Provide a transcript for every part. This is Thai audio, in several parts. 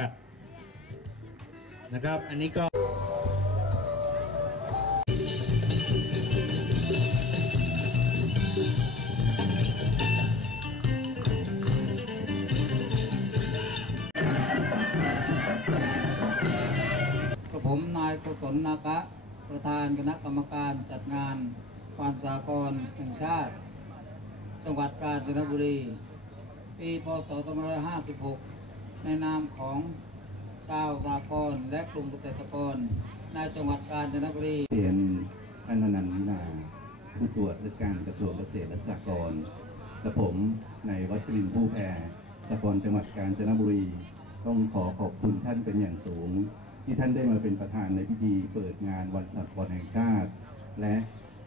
กัดนะครับ อันนี้ก็กับผมนายกุศลนากะ ประธานคณะกรรมการจัดงานวันสากลแห่งชาติ จังหวัดกาญจนบุรี ปี พศ 2556 ในนามของชาวสากลและกลุ่มเกษตรกร ในจังหวัดกาญจนบุรีเรียนท่านอนันต์วินาผู้ตรวจราชการกระทรวงเกษตรและสหกรณ์และผมในวัชรินทร์ผู้แพรสหกรณ์จังหวัดกาญจนบุรี ต้องขอขอบคุณท่านเป็นอย่างสูง ที่ท่านได้มาเป็นประธานในพิธีเปิดงานวันสหกรณ์แห่งชาติ และ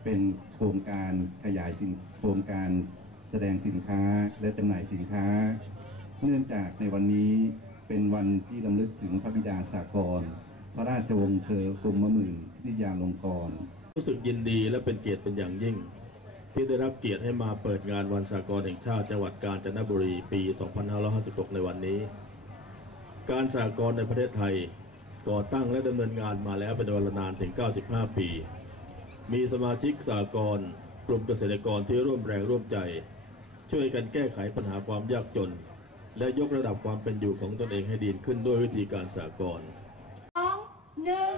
เป็นโครงการขยายสินโครงการแสดงสินค้าและจำหน่ายสินค้า เนื่องจากในวันนี้เป็นวันที่รำลึกถึงพระบิดาสากลพระราชวงศ์เธอกรมมื่นพิทยาลงกรณ์รู้สึกยินดีและเป็นเกียรติเป็นอย่างยิ่ง ที่ได้รับเกียรติให้มาเปิดงานวันสากลแห่งชาติจังหวัดกาญจนบุรีปี 2556 ในวันนี้ การสากลในประเทศไทยก่อตั้งและดำเนินงานมาแล้วเป็นเวลานานถึง 95 ปี มีสมาชิกสากลกลุ่มเกษตรกรที่ร่วมแรงร่วมใจ ช่วยกันแก้ไขปัญหาความยากจน และยกระดับความเป็นอยู่ของตนเองให้ดีขึ้นด้วยวิธีการสากลสองหนึ่ง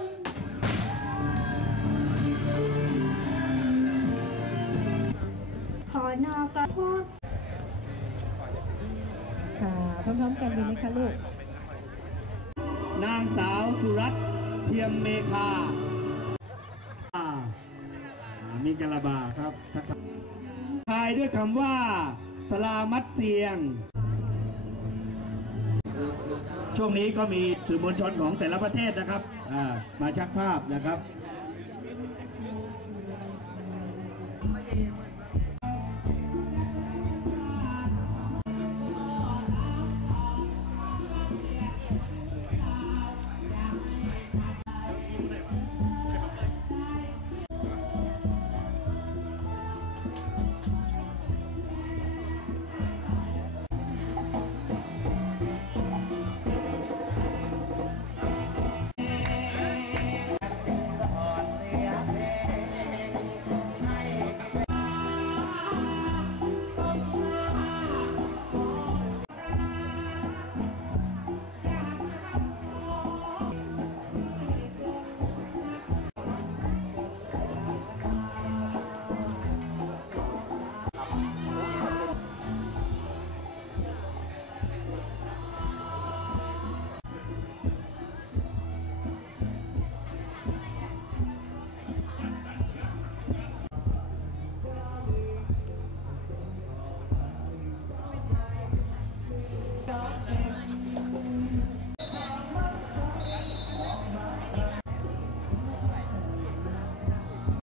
ขอนอกระพูดค่ะพร้อมๆกันดีไหมคะลูก นางสาวสุรัตน์เทียมเมคาอ่าอ่ามีกะลาบาครับทักทายทายด้วยคำว่าสลามัดเสียง ช่วงนี้ก็มีสื่อมวลชนของแต่ละประเทศนะครับมาชักภาพนะครับ